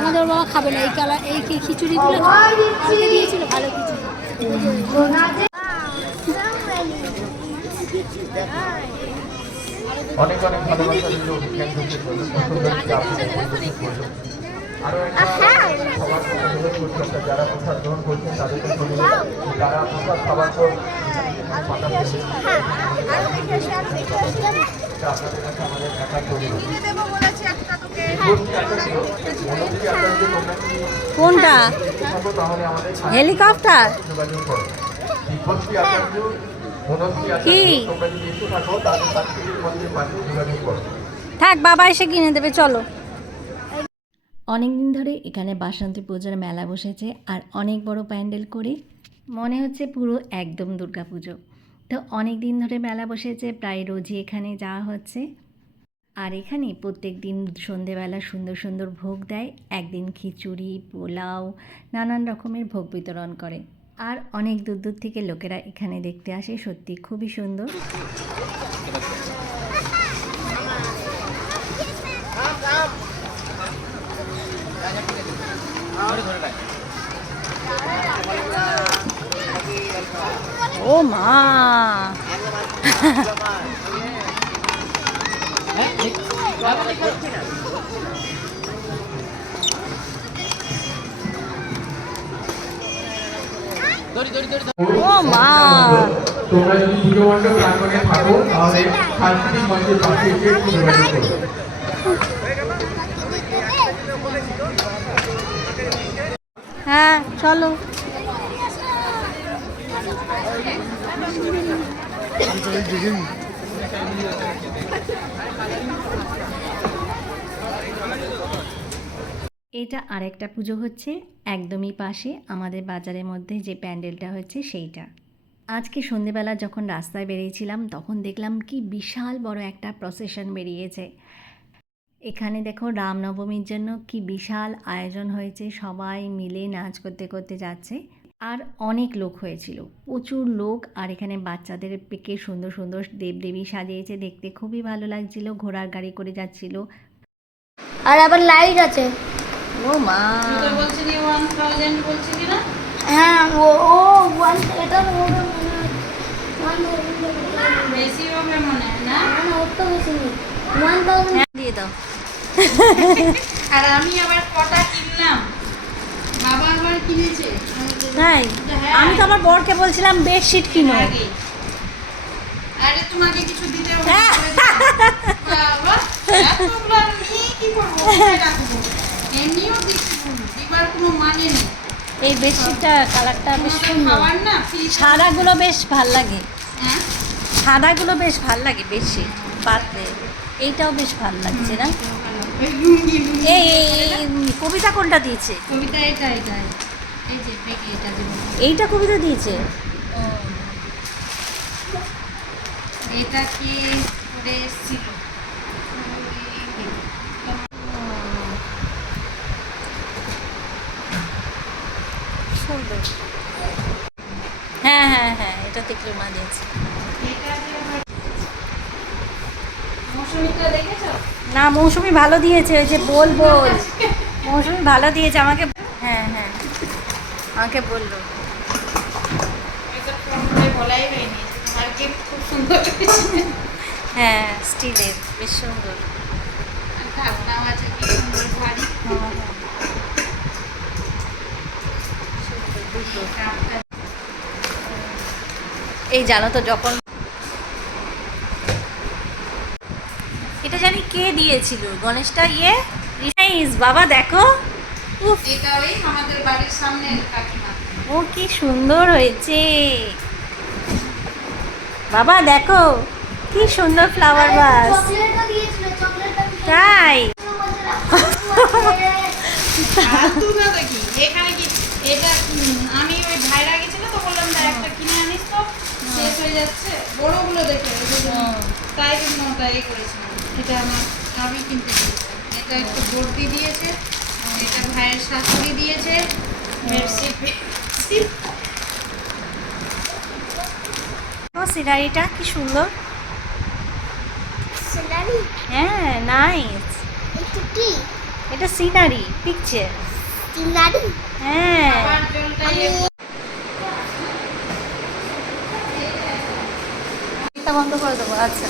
আমাদের বাবা খাবে না এই কালা এই খিচুড়িগুলো কালকে দিয়েছিল ভালো খিচুড়ি। অনেক অনেক ভালোবাসা দিল আরো যারা প্রসাদ গ্রহণ করছেন তাদেরকে তারা প্রসাদ খাবার পর আপনাদের কাছে আমাদের দেখা কোনটা হেলিকপ্টার কি থাক বাবা এসে কিনে দেবে চলো। অনেক দিন ধরে এখানে বাসন্তী পূজার মেলা বসেছে আর অনেক বড় প্যান্ডেল করে মনে হচ্ছে পুরো একদম দুর্গা পুজো। তো অনেক দিন ধরে মেলা বসেছে, প্রায় রোজই এখানে যাওয়া হচ্ছে। আর এখানে প্রত্যেক দিন সন্ধেবেলা সুন্দর সুন্দর ভোগ দেয়, একদিন খিচুড়ি পোলাও নানান রকমের ভোগ বিতরণ করে। আর অনেক দূর দূর থেকে লোকেরা এখানে দেখতে আসে, সত্যি খুবই সুন্দর। ও মা ও মা তোমরা যদি পুজো মণ্ডপ প্রাঙ্গণে থাকো তাহলে সাংস্কৃতিক মঞ্চের পাশে এসে একটু যোগাযোগ করো। হ্যাঁ চলো। এটা আরেকটা পুজো হচ্ছে একদমই পাশে আমাদের বাজারের মধ্যে যে প্যান্ডেলটা হচ্ছে সেইটা। আজকে সন্ধেবেলা যখন রাস্তায় বেরিয়েছিলাম তখন দেখলাম কি বিশাল বড় একটা প্রসেশন বেরিয়েছে। এখানে দেখো রামনবমীর জন্য কি বিশাল আয়োজন হয়েছে, সবাই মিলে নাচ করতে করতে যাচ্ছে। আর অনেক লোক হয়েছিল, প্রচুর লোক। আর এখানে বাচ্চাদের পেকে সুন্দর সুন্দর দেবদেবী সাজিয়েছে, দেখতে খুবই ভালো লাগছিল। ঘোড়ার গাড়ি করে যাচ্ছিল। আর আবার লাইট আছে। ও মা বলছিলি 1000 বলছিলি না? হ্যাঁ ও ও ওয়ান এটা ওটা বেশি হবে মনে হয় না? না ওর তো বেশি নেই 1000 দিয়ে দাও। আর আমি আবার কটা কিনলাম, বাবা আবার কিনেছে। তাই আমি তো আমার বরকে বলছিলাম বেডশিট কিনো। আগে আরে তোমাকে কিছু দিতে হবে বাবা, এতগুলো নিয়ে কি করবো, কোথায় রাখবো? এমনিও দিবার কোনো মানে নেই। এই বেডশিটটা কালারটা বেশ সুন্দর, খাবার না ফ্রিজ সাদাগুলো বেশ ভাল লাগে। হ্যাঁ সাদাগুলো বেশ ভাল লাগে বেডশিট পাতলে, এইটাও বেশ ভাল লাগছে না? এই কবিতা কোনটা দিয়েছে? কবিতা এটা এটা এই যে পেকে এটা দেবো, এইটা কবিতা দিয়েছে। এটা কি করে এসেছিল? সুন্দর। হ্যাঁ হ্যাঁ হ্যাঁ এটা দেখলে মা দিয়েছে। এটা যে মৌসুমীটা দেখেছো? না মৌসুমি ভালো দিয়েছে, ওই যে বল বল মৌসুমি ভালো দিয়েছে আমাকে। হ্যাঁ হ্যাঁ আমাকে বললো। এটা ফোনে বলাই হয়নি, তোমার গিফট খুব সুন্দর হয়েছে। হ্যাঁ স্টিলের বেশ সুন্দর। আর ঢাকনাও আছে কি সুন্দর ভারী। কাপটা এই জানো তো যখন এটা জানি কে দিয়েছিল গণেশটা রিসাইজ বাবা দেখো। উফ এটা ওই আমাদের বাড়ির সামনে কাকিমা। ও কি সুন্দর হয়েছে বাবা, দেখো কি সুন্দর ফ্লাওয়ার ভাস। চকলেটও দিয়েছিল, চকলেটটা তাই ফালতু না দেখি এখানে কি এটা আমি ওই ভাইরা গেছিল তো বললাম না একটা কিনে আনিস তো শেষ হয়ে যাচ্ছে, বড়গুলো দেখে তাই জন্য তাই করেছিলাম। এটা আমি কিনতে দিয়েছিলাম। এটা একটু বর্দি দিয়েছে, এটা ভাইয়ের শাশুড়ি দিয়েছে, বেডশিট ও সিনারিটা কি সুন্দর। সিনারি হ্যাঁ নাইস। একটু কি এটা সিনারি পিকচার। চিনারি হ্যাঁ আবার জলটা বন্ধ করে দেবো। আচ্ছা